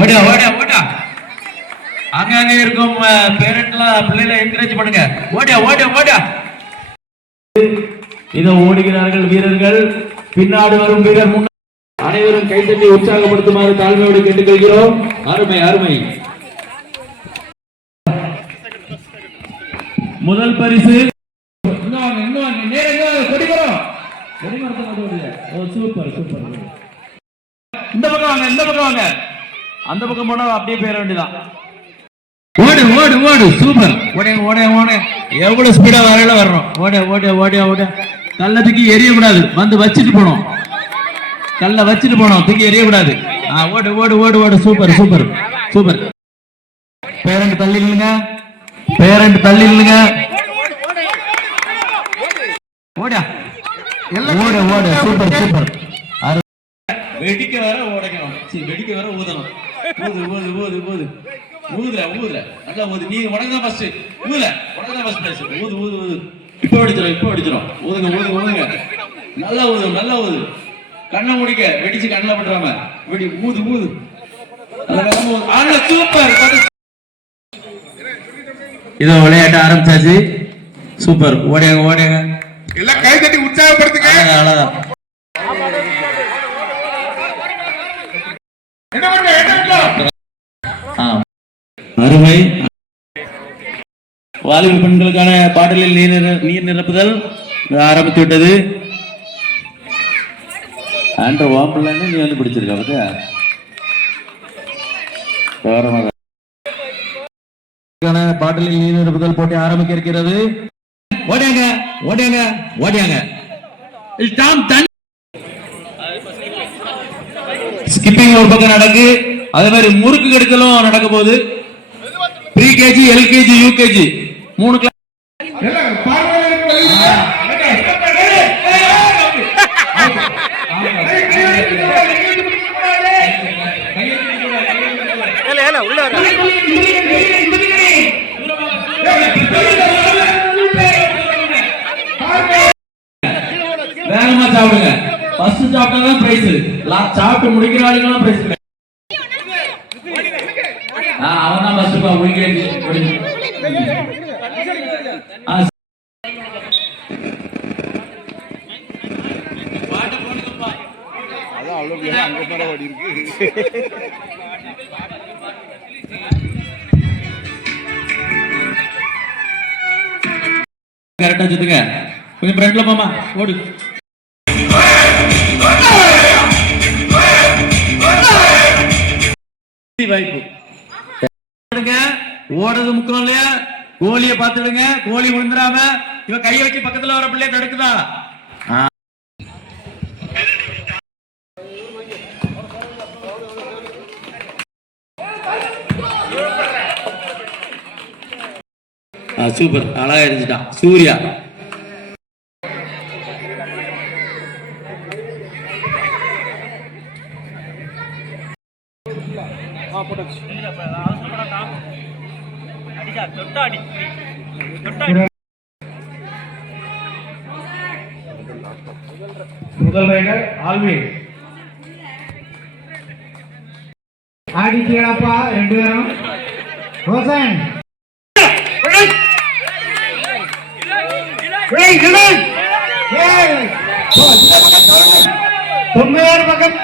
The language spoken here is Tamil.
ஓடியா ஓடியா ஓடா அங்கங்க இருக்கும் பேரண்ட்லாம் பிள்ளைகளை என்கரேஜ் பண்ணுங்க. ஓடியா ஓடியா ஓடியா இதோ ஓடுகிறார்கள் வீரர்கள். பின்னாடி வரும் வீரர் அனைவரும் கைத்தட்டி உற்சாகப்படுத்துமாறு தாழ்மையோடு கேட்டுக்கொள்கிறோம். அருமை அருமை. முதல் பரிசு. வாங்க, சூப்பர் சூப்பர். இந்த பக்கம் வாங்க இந்த பக்கம் வாங்க. அந்த பக்கம் போனா அப்படியே போயிட வேண்டியதான் ஓடு ஓடு ஓடு. சூப்பர். ஓடே ஓடே ஓடே. எவ்வளவு ஸ்பீடா வரையில வர்றோம். ஓடே ஓடே ஓடே ஓடே. கல்ல தூக்கி எரிய கூடாது வந்து வச்சுட்டு போனோம். கல்ல வச்சுட்டு போனோம். தூக்கி எரிய கூடாது ஆ ஓடு ஓடு ஓடு ஓடு. Super super super. பேரண்ட் தள்ளி நில்லுங்க. பேரண்ட் தள்ளி நில்லுங்க. ஓடா ஓடு ஓடு. Super super. வெடிக்க வர சரி வெடிக்க வர ஊதணும். ஊது ஊது ஊது ஊது. ஊதுல ஊதுல நல்லா ஊது. நீ உனக்கு தான் ஃபர்ஸ்ட் ஊதுல உனக்கு தான் ஃபர்ஸ்ட் பிளேஸ் ஊது ஊது ஊது. இப்போ வெடிச்சிரும் இப்போ வெடிச்சிரும் ஊதுங்க ஊதுங்க ஊதுங்க. நல்லா ஊது நல்லா ஊது. கண்ணை முடிக்க வெடிச்சு கண்ணில் பண்றாம வெடி ஊது ஊது. ஆனா சூப்பர் இதோ விளையாட்ட ஆரம்பிச்சாச்சு. சூப்பர் ஓடியாங்க ஓடியாங்க. எல்லாம் கை தட்டி உற்சாகப்படுத்துங்க. அழகா என்ன பண்ணுங்க என்ன பண்ணுங்க ஆ. அருமை வாலிப பெண்களுக்கான பாடலில் நீர் நிர- நீர் நிரப்புதல் ஆரம்பித்து விட்டது ஆண்ட வாம்பலன்னு நீ வந்து பிடிச்சிருக்க பார்த்தியா கௌரவமாக பாடலில் நீர் நிரப்புதல் போட்டி ஆரம்பிக்க இருக்கிறது. ஓடியாங்க ஓடியாங்க ஓடியாங்க. ஸ்கிப்பிங் ஒரு பக்கம் நடக்கு. அதே மாதிரி முறுக்கு கெடுக்கலும் நடக்க போகுது. Pre KG LKG UKG. மூணு கிளாஸ் கூடாது. வேகமா சாப்பிடுங்க. ஃபர்ஸ்ட் சாப்பிட்டா தான் பிரைஸ் சாப்பிட்டு முடிக்கிற ஆளுங்கலாம் பிரைஸ் அவன் தான் ஃபர்ஸ்ட் பா கரெக்டா சுத்துங்க கொஞ்சம் ஃப்ரண்ட்ல போமா ஓடு வாய்ப்பு ஓடுறது முக்கியம் இல்லையா? கோழிய பாத்துடுங்க கோழி விழுந்துடாம இவ கைய வச்சு பக்கத்துல வர பிள்ளைய தடுக்குதா? சூப்பர். அழகா இருந்துட்டான் சூர்யா. முதல் ದೊಡ್ಡಾಡಿ ದೊಡ್ಡಾಡಿ ಮೊದಲ ರೈಡರ್ ಆಲ್ವಿ ಆಡಿ ಕೇಳಪ್ಪ ಎಂಟು ಜನ ರೋಸನ್ తొమ్మిది పక్కన